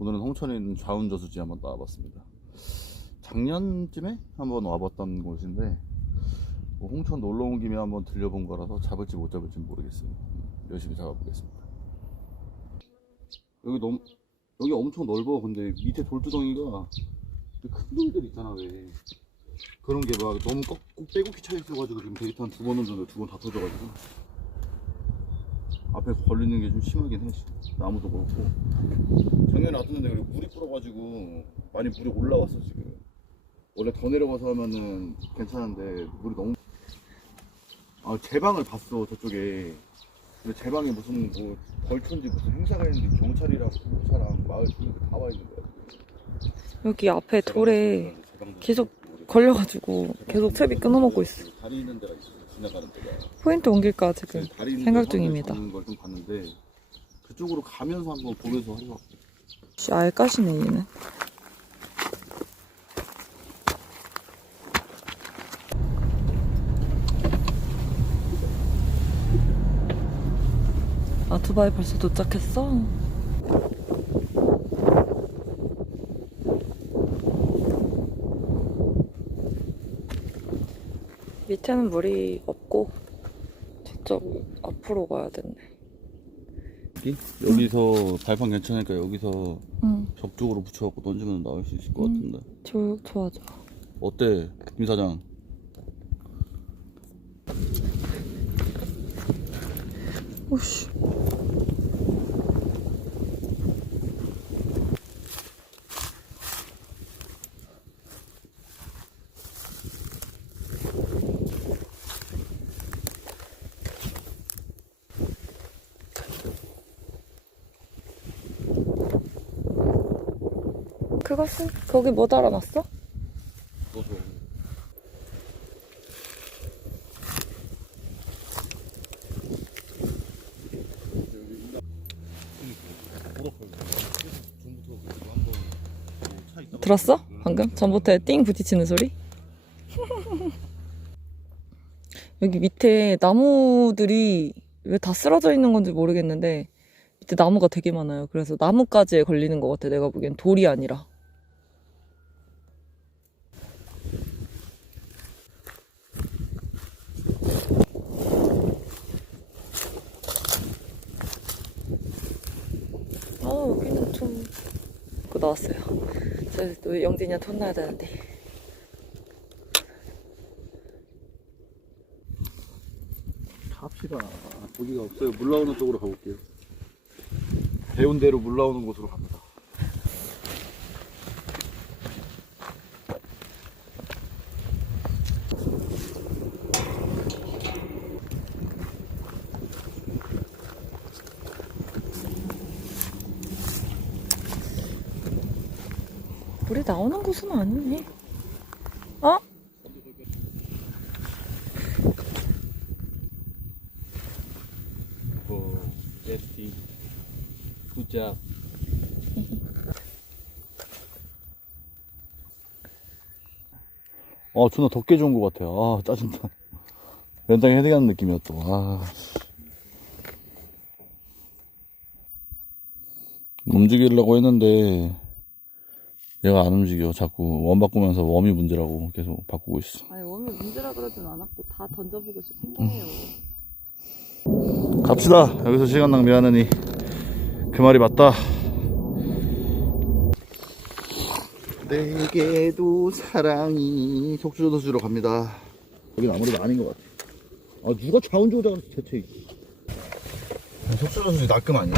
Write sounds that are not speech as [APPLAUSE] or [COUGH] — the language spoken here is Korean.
오늘은 홍천에 있는 좌운저수지 한번 나와봤습니다. 작년쯤에 한번 와봤던 곳인데 뭐 홍천 놀러 온 김에 한번 들려본 거라서 잡을지 못 잡을지 모르겠어요. 열심히 잡아보겠습니다. 여기 너무 여기 엄청 넓어. 근데 밑에 돌두덩이가 큰 돌들 있잖아 왜 그런 게 막 너무 꺾, 꼭 빼곡히 차 있어가지고 지금 데이터 한 두번 던졌는데 두번 다 터져가지고 앞에 걸리는 게 좀 심하긴 해. 나무도 그렇고. 작년에 놔뒀는데 그리고 물이 불어가지고 많이 물이 올라왔어 지금. 원래 더 내려가서 하면은 괜찮은데 물이 너무. 아 제방을 봤어 저쪽에. 근데 제방에 무슨 뭐 벌초인지 무슨 행사가 있는데 경찰이랑 사람 마을 주민들 다 와 있는 거야. 여기 앞에 돌에 계속 걸려가지고 계속 채비 끊어먹고 있어. 다리 있는 데가 있어. 지나가는 데가. 포인트 옮길까 지금 다리 있는 생각 데 중입니다. 가는 걸좀 봤는데 그쪽으로 가면서 한번 보면서 하려고. 씨, 알까시네 얘는. 아 두바이 벌써 도착했어? 밑에는 물이 없고 저쪽 앞으로 가야 되네. 여기서 발판 괜찮으니까 여기서 응, 벽 쪽으로 붙여갖고 던지면 나올 수 있을 것 음. 같은데. 좋아 좋아 좋아. 어때, 김 사장? 오씨. 그것은 거기 뭐 달아놨어? 너 줘. 들었어? 방금? 전봇대에 띵 부딪히는 소리? [LAUGHS] 여기 밑에 나무들이 왜 다 쓰러져 있는 건지 모르겠는데 밑에 나무가 되게 많아요. 그래서 나무까지에 걸리는 것 같아. 내가 보기엔 돌이 아니라. 아 여기는 좀... 그 나왔어요. 저또 영진이한테 혼나야 되는데. 갑시다. 고기가 없어요. 물 나오는 쪽으로 가볼게요. 배운 대로 물 나오는 곳으로 갑니다. 나오는 곳은 아니네. 어? 어, 에스티, 굿잡. 아, 존나 덥게 좋은 것 같아요. 아, 짜증나. 연장에 헤딩하는 느낌이야, 또. 아. 움직이려고 했는데, 얘가 안 움직여. 자꾸 원 바꾸면서 웜이 문제라고 계속 바꾸고 있어. 아니 웜이 문제라 그러진 않았고 다 던져보고 싶은 거예요. 갑시다. 여기서 시간 낭비하느니 그 말이 맞다. 내게도 사랑이 속주도 주러 갑니다. 여긴 아무래도 아닌 것 같아. 아 누가 좌운조자 대체 속주도 주 낙금 아니야?